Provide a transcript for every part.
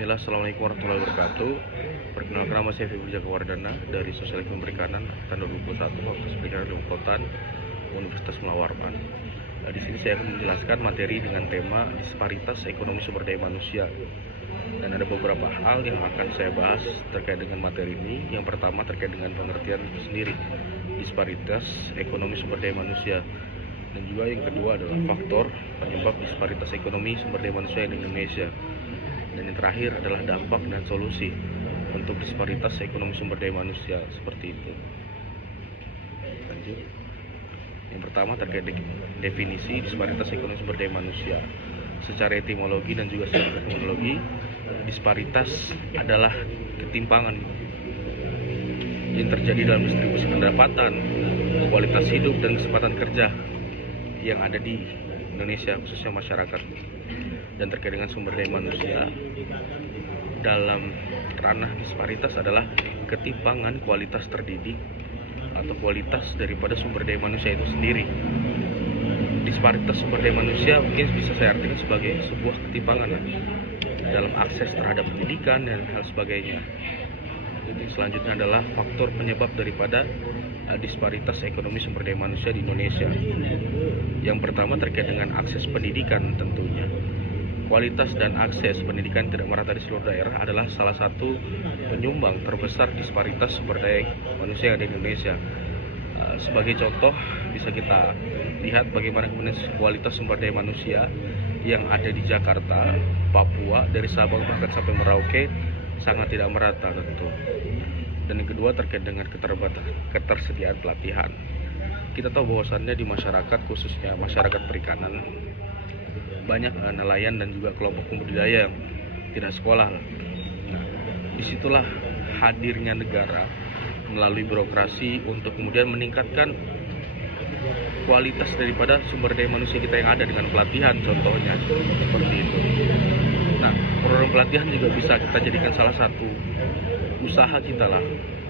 Bismillah, Assalamualaikum warahmatullahi wabarakatuh. Perkenalkan, nama saya Febri Jakawardana dari Sosial Ekonomi Perikanan tahun 2021, Fakultas Perikanan dan Kelautan, Universitas Mula Warman. Di sini saya akan menjelaskan materi dengan tema disparitas ekonomi sumber daya manusia. Dan ada beberapa hal yang akan saya bahas terkait dengan materi ini. Yang pertama terkait dengan pengertian itu sendiri, disparitas ekonomi sumber daya manusia. Dan juga yang kedua adalah faktor penyebab disparitas ekonomi sumber daya manusia di Indonesia. Dan yang terakhir adalah dampak dan solusi untuk disparitas ekonomi sumber daya manusia seperti itu. Lanjut. Yang pertama terkait definisi disparitas ekonomi sumber daya manusia. Secara etimologi dan juga secara teknologi, disparitas adalah ketimpangan yang terjadi dalam distribusi pendapatan, kualitas hidup, dan kesempatan kerja yang ada di Indonesia, khususnya masyarakat. Dan terkait dengan sumber daya manusia, dalam ranah disparitas adalah ketimpangan kualitas terdidik atau kualitas daripada sumber daya manusia itu sendiri. Disparitas sumber daya manusia mungkin bisa saya artikan sebagai sebuah ketimpangan dalam akses terhadap pendidikan dan hal sebagainya. Jadi selanjutnya adalah faktor penyebab daripada disparitas ekonomi sumber daya manusia di Indonesia. Yang pertama terkait dengan akses pendidikan tentunya. Kualitas dan akses pendidikan tidak merata di seluruh daerah adalah salah satu penyumbang terbesar disparitas sumber daya manusia di Indonesia. Sebagai contoh, bisa kita lihat bagaimana kemudian kualitas sumber daya manusia yang ada di Jakarta, Papua, dari Sabang bahkan sampai Merauke sangat tidak merata tentu. Dan yang kedua terkait dengan ketersediaan pelatihan. Kita tahu bahwasannya di masyarakat, khususnya masyarakat perikanan, banyak nelayan dan juga kelompok pembudidaya yang tidak sekolah. Nah, disitulah hadirnya negara melalui birokrasi untuk kemudian meningkatkan kualitas daripada sumber daya manusia kita yang ada dengan pelatihan, contohnya seperti itu. Nah, program pelatihan juga bisa kita jadikan salah satu usaha kita lah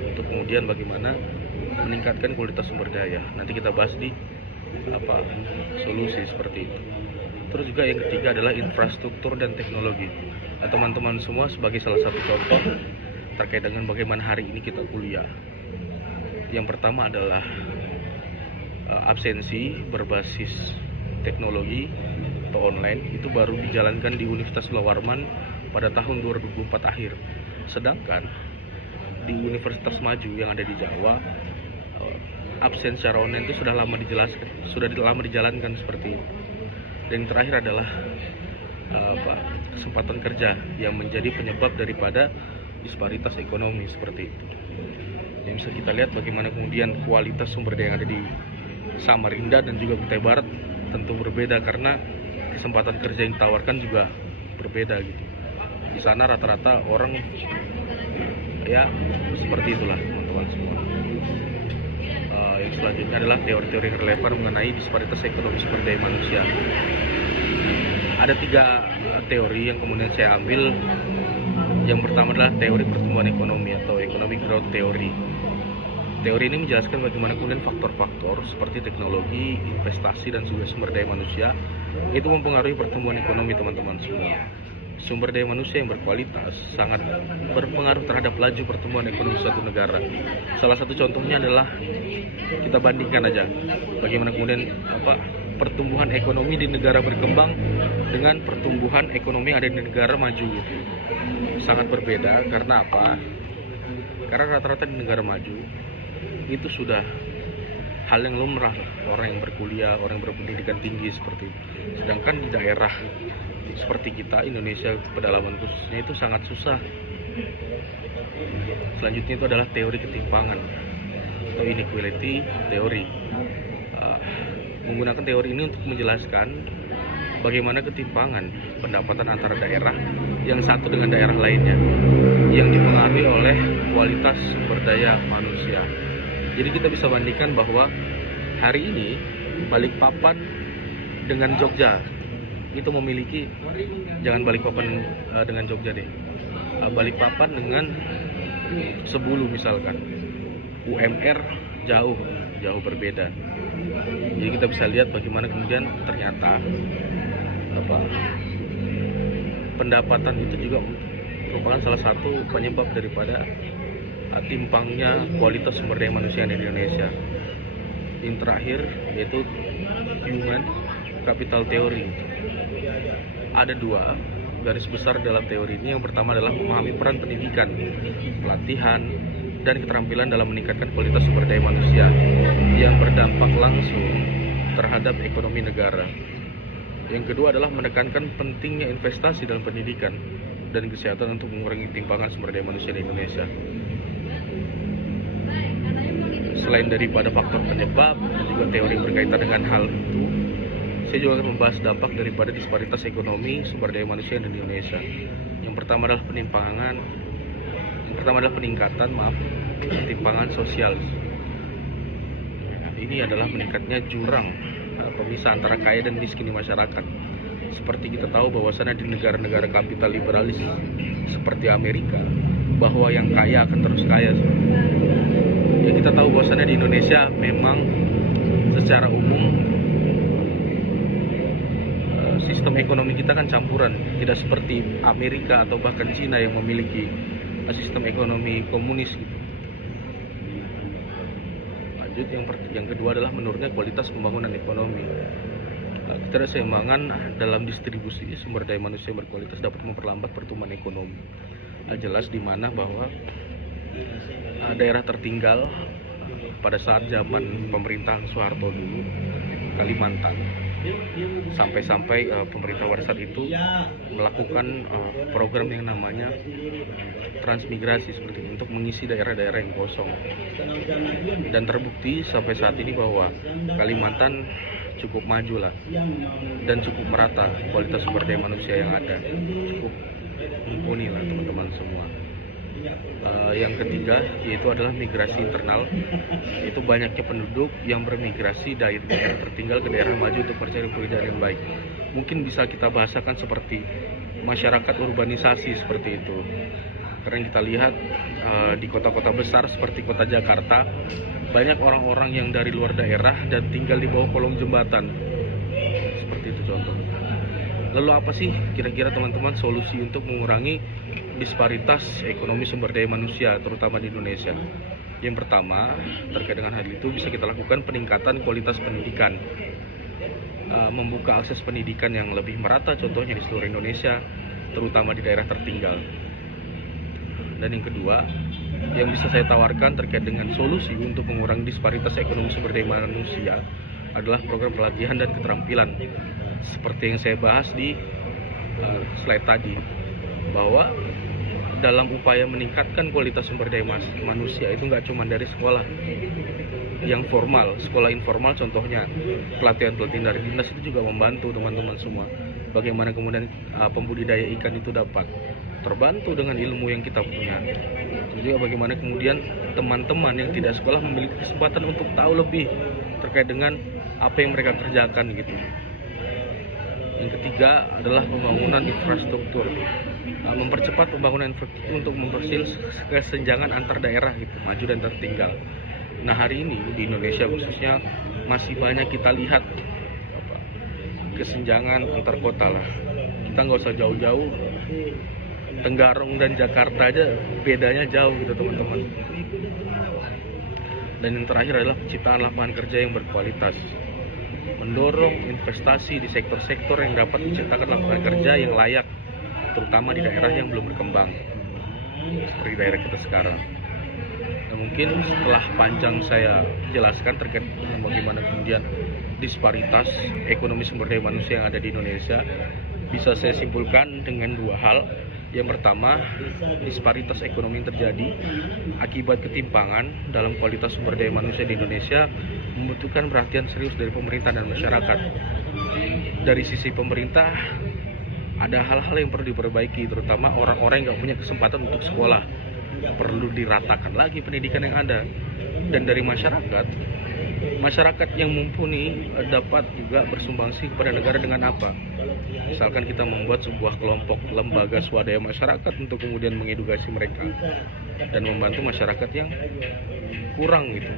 untuk kemudian bagaimana meningkatkan kualitas sumber daya. Nanti kita bahas di solusi seperti itu. Terus juga yang ketiga adalah infrastruktur dan teknologi. Teman-teman semua sebagai salah satu contoh terkait dengan bagaimana hari ini kita kuliah. Yang pertama adalah absensi berbasis teknologi atau online itu baru dijalankan di Universitas Mula Warman pada tahun 2024 akhir. Sedangkan di universitas maju yang ada di Jawa, absen secara online itu sudah lama dijalankan seperti itu. Dan yang terakhir adalah kesempatan kerja yang menjadi penyebab daripada disparitas ekonomi seperti itu. Yang bisa kita lihat bagaimana kemudian kualitas sumber daya yang ada di Samarinda dan juga Kutai Barat tentu berbeda karena kesempatan kerja yang ditawarkan juga berbeda gitu. Di sana rata-rata orang ya seperti itulah teman-teman semua. Yang selanjutnya adalah teori-teori yang relevan mengenai disparitas ekonomi sumber daya manusia. Ada 3 teori yang kemudian saya ambil. Yang pertama adalah teori pertumbuhan ekonomi atau economic growth theory. Teori ini menjelaskan bagaimana kemudian faktor-faktor seperti teknologi, investasi, dan juga sumber daya manusia itu mempengaruhi pertumbuhan ekonomi teman-teman semua. Sumber daya manusia yang berkualitas sangat berpengaruh terhadap laju pertumbuhan ekonomi suatu negara. Salah satu contohnya adalah kita bandingkan aja bagaimana kemudian pertumbuhan ekonomi di negara berkembang dengan pertumbuhan ekonomi yang ada di negara maju. Sangat berbeda karena apa? Karena rata-rata di negara maju itu sudah hal yang lumrah, orang yang berkuliah, orang yang berpendidikan tinggi seperti itu. Sedangkan di daerah seperti kita, Indonesia, pedalaman khususnya itu sangat susah. Selanjutnya itu adalah teori ketimpangan atau inequality theory. Menggunakan teori ini untuk menjelaskan bagaimana ketimpangan pendapatan antara daerah yang satu dengan daerah lainnya yang dipengaruhi oleh kualitas sumber daya manusia. Jadi kita bisa bandingkan bahwa hari ini Balikpapan dengan Jogja itu memiliki, jangan Balikpapan dengan Jogja deh, Balikpapan dengan Sebulu misalkan, UMR jauh berbeda. Jadi kita bisa lihat bagaimana kemudian ternyata pendapatan itu juga merupakan salah satu penyebab daripada timpangnya kualitas sumber daya manusia di Indonesia. Yang terakhir yaitu human capital theory. Ada dua garis besar dalam teori ini. Yang pertama adalah memahami peran pendidikan, pelatihan, dan keterampilan dalam meningkatkan kualitas sumber daya manusia yang berdampak langsung terhadap ekonomi negara. Yang kedua adalah menekankan pentingnya investasi dalam pendidikan dan kesehatan untuk mengurangi timpangan sumber daya manusia di Indonesia. Selain daripada faktor penyebab dan juga teori berkaitan dengan hal itu, saya juga akan membahas dampak daripada disparitas ekonomi sumber daya manusia di Indonesia. Yang pertama adalah peningkatan ketimpangan sosial. Ini adalah meningkatnya jurang pemisah antara kaya dan miskin di masyarakat. Seperti kita tahu bahwasannya di negara-negara kapital liberalis seperti Amerika, bahwa yang kaya akan terus kaya. Ya, kita tahu bahwasannya di Indonesia memang secara umum sistem ekonomi kita kan campuran, tidak seperti Amerika atau bahkan Cina yang memiliki sistem ekonomi komunis gitu. Lanjut, yang kedua adalah menurunnya kualitas pembangunan ekonomi. Ketidakseimbangan dalam distribusi sumber daya manusia yang berkualitas dapat memperlambat pertumbuhan ekonomi. Jelas di mana bahwa daerah tertinggal pada saat zaman pemerintahan Soeharto dulu, Kalimantan, sampai pemerintah pada saat itu melakukan program yang namanya transmigrasi seperti itu, untuk mengisi daerah-daerah yang kosong. Dan terbukti sampai saat ini bahwa Kalimantan cukup maju lah dan cukup merata kualitas sumber daya manusia yang ada, cukup mumpuni lah teman-teman semua. Yang ketiga yaitu adalah migrasi internal, yaitu banyaknya penduduk yang bermigrasi dari daerah tertinggal ke daerah maju untuk mencari pekerjaan yang baik. Mungkin bisa kita bahasakan seperti masyarakat urbanisasi seperti itu. Karena kita lihat di kota-kota besar seperti kota Jakarta, banyak orang-orang yang dari luar daerah dan tinggal di bawah kolong jembatan. Seperti itu contohnya. Lalu apa sih kira-kira teman-teman solusi untuk mengurangi disparitas ekonomi sumber daya manusia terutama di Indonesia? Yang pertama, terkait dengan hal itu bisa kita lakukan peningkatan kualitas pendidikan, membuka akses pendidikan yang lebih merata contohnya di seluruh Indonesia, terutama di daerah tertinggal. Dan yang kedua yang bisa saya tawarkan terkait dengan solusi untuk mengurangi disparitas ekonomi sumber daya manusia adalah program pelatihan dan keterampilan, seperti yang saya bahas di slide tadi, bahwa dalam upaya meningkatkan kualitas sumber daya manusia itu nggak cuma dari sekolah yang formal, sekolah informal contohnya pelatihan-pelatihan dari dinas itu juga membantu teman-teman semua. Bagaimana kemudian pembudidaya ikan itu dapat terbantu dengan ilmu yang kita punya. Juga bagaimana kemudian teman-teman yang tidak sekolah memiliki kesempatan untuk tahu lebih terkait dengan apa yang mereka kerjakan gitu. Yang ketiga adalah pembangunan infrastruktur, mempercepat pembangunan infrastruktur untuk memperkecil kesenjangan antar daerah gitu, maju dan tertinggal. Nah, hari ini di Indonesia khususnya masih banyak kita lihat kesenjangan antar kota lah. Kita nggak usah jauh-jauh, Tenggarong dan Jakarta aja bedanya jauh gitu teman-teman. Dan yang terakhir adalah penciptaan lapangan kerja yang berkualitas, mendorong investasi di sektor-sektor yang dapat menciptakan lapangan kerja yang layak, terutama di daerah yang belum berkembang seperti daerah kita sekarang. Nah, mungkin setelah panjang saya jelaskan terkait dengan bagaimana kemudian disparitas ekonomi sumber daya manusia yang ada di Indonesia, bisa saya simpulkan dengan dua hal. Yang pertama, disparitas ekonomi yang terjadi akibat ketimpangan dalam kualitas sumber daya manusia di Indonesia membutuhkan perhatian serius dari pemerintah dan masyarakat. Dari sisi pemerintah, ada hal-hal yang perlu diperbaiki, terutama orang-orang yang nggak punya kesempatan untuk sekolah. Perlu diratakan lagi pendidikan yang ada. Dan dari masyarakat yang mumpuni dapat juga bersumbangsi kepada negara dengan apa? Misalkan kita membuat sebuah kelompok lembaga swadaya masyarakat untuk kemudian mengedukasi mereka dan membantu masyarakat yang kurang gitu,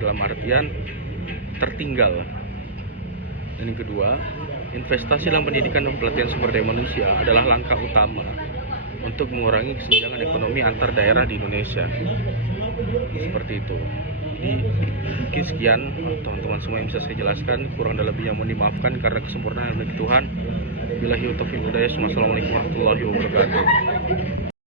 dalam artian tertinggal. Dan yang kedua, investasi dalam pendidikan dan pelatihan sumber daya manusia adalah langkah utama untuk mengurangi kesenjangan ekonomi antar daerah di Indonesia. Seperti itu. Jadi mungkin sekian teman-teman semua yang bisa saya jelaskan, kurang dan lebihnya mohon dimaafkan karena kesempurnaan dari Tuhan. Billahi taufiq wal hidayah. Wassalamualaikum warahmatullahi wabarakatuh.